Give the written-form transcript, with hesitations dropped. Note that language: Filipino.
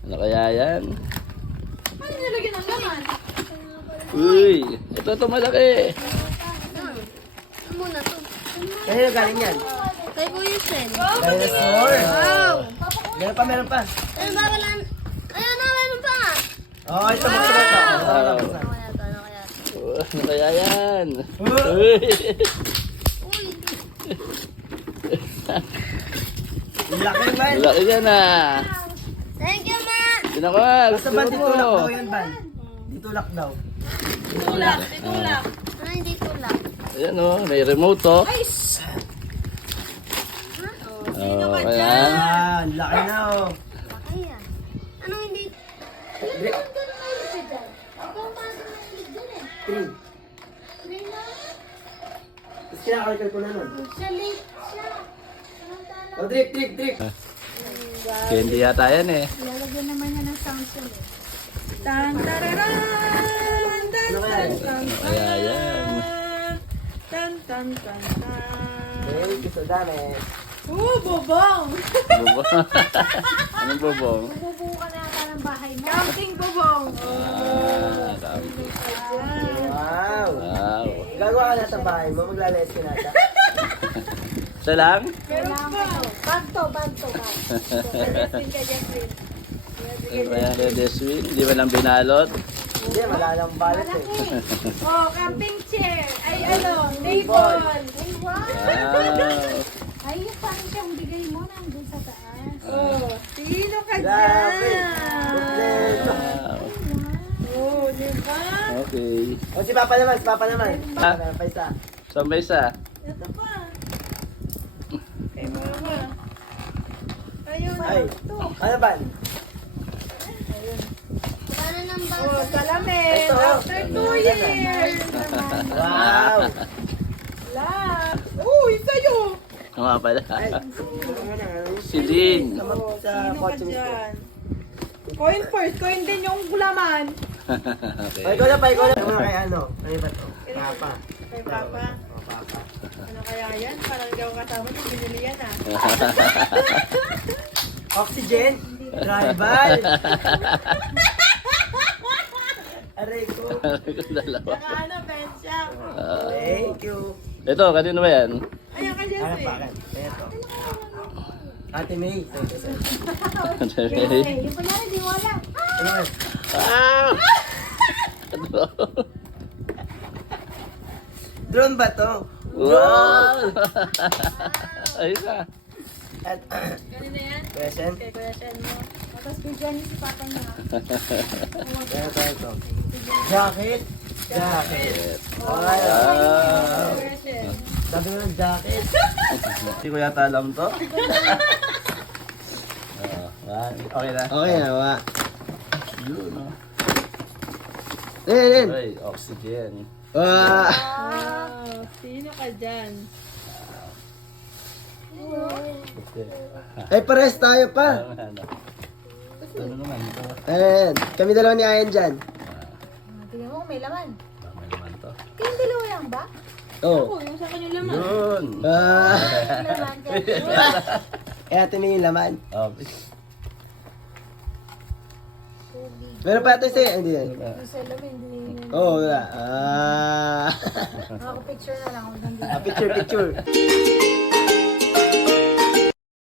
Ano kaya yan? Ano nilagyan ng laman? Uy, ito malaki. Ano muna to? Kaya galing yan. Kay Kuya Sen. Dinosaur. Wow! Meron pa, meron pa. Ayun ba wala? Ayun na, mayroon pa! Oh, ito mo sila ito. Ano kaya to? Ano kaya to? Ano kaya yan? Oh. Uy. Uy! Laki man. Malaki yan ah. Thank you, ma! Pinaka, Basta ba ditulak daw yan, Ban? Ditulak daw. Itulak, itulak. Ano hindi tulak? Ayan o, may remote oh. Ay! Oh, ka ayan. Ah, laki na oh. Laki yan. Ano hindi? Three. Tapos kinakalikan ko na nun. Siya late siya. Oh, drip, drip, drip. Candy yata yan eh. Lalagyan naman niya ng sound siya. Tan, tararan! Tan, Ano kaya? tan, Kaya yan. tan, tan, tan, tan. Thank you so dami. Bobong! Bubong. Anong bubong? Bubuo ka na yata ng bahay mo. Camping bobong! Ah, dami. Wow. Wow. Gagawa ka na sa bahay mo, maglalayas ka nata. Isa lang? Kailangan ko to. Bag to, bag to, bag. Justin ka, Justin. Ano ba yan, Deswin? Hindi ba lang binalot? Hindi, malalang balot eh. Oh, camping chair! Ay, ano, table! Ay, wow! Wow. Ay, parang siyang bigay mo nandun sa taas. Oh, sino ka Grabe. dyan? Kompleto. Wow. Oh, di ba? Okay. O si Papa naman, si Papa naman. Ha? Meron pa isa. Saan ba isa? Ito pa. Kay mama. Ayun. Ay, Ito. ano ba? Paano ng bag? Oh, salamin. Ito. After 2 years. Wow. Love. Uy, sa'yo. Ano nga pala? Ay, Si Lynn. sa Oh, sa sino ka kotse mo. dyan? Coin first. Coin din yung gulaman. Ay, Okay. ikaw na pa, ikaw na. Ano kay ano? Ano ba to? Papa. Kay Papa. Oh, Papa. Ano kaya yan? Parang hindi ako kasama nung binili yan ah. Oxygen. Tribal. Aray ko. Dalawa. Saka ano, bench shop. Thank you. Ito, kanino ba yan? Ayan ka, Ano Jesse. pa? Ito. Ate May. Yung kunyari, di mo alam. Ano ba? Ah! Ano? Drone ba to? Wow! Ayun na. At, Kanina yan? present. Kay Kuya Shen mo. Tapos bigyan niyo si papa niya. Ito. Jacket. Jacket. Ay, Wow! Kuya Shen. sabi mo ng jacket. Hindi ko yata alam to. Okay na. Okay na, wa. Yun, no? Nen. Ay, oxygen. Wow. Wow, sino ka dyan? Okay. Ay, pares tayo pa. Ano naman ito? Ayan. Kami dalawa ni Ayan dyan. Tingnan mo kung may laman. Tama naman to. Kayong dalawa lang ba? Oh. Oh, yung sa kanya laman. Yun! Ah. May laman. Kaya Eh, ate may laman. Okay. Meron pa ito sa'yo. Hindi yan. yung sa laman, hindi yun. Oo, wala. Ah. Ako picture na lang. Huwag nandito. Picture, picture.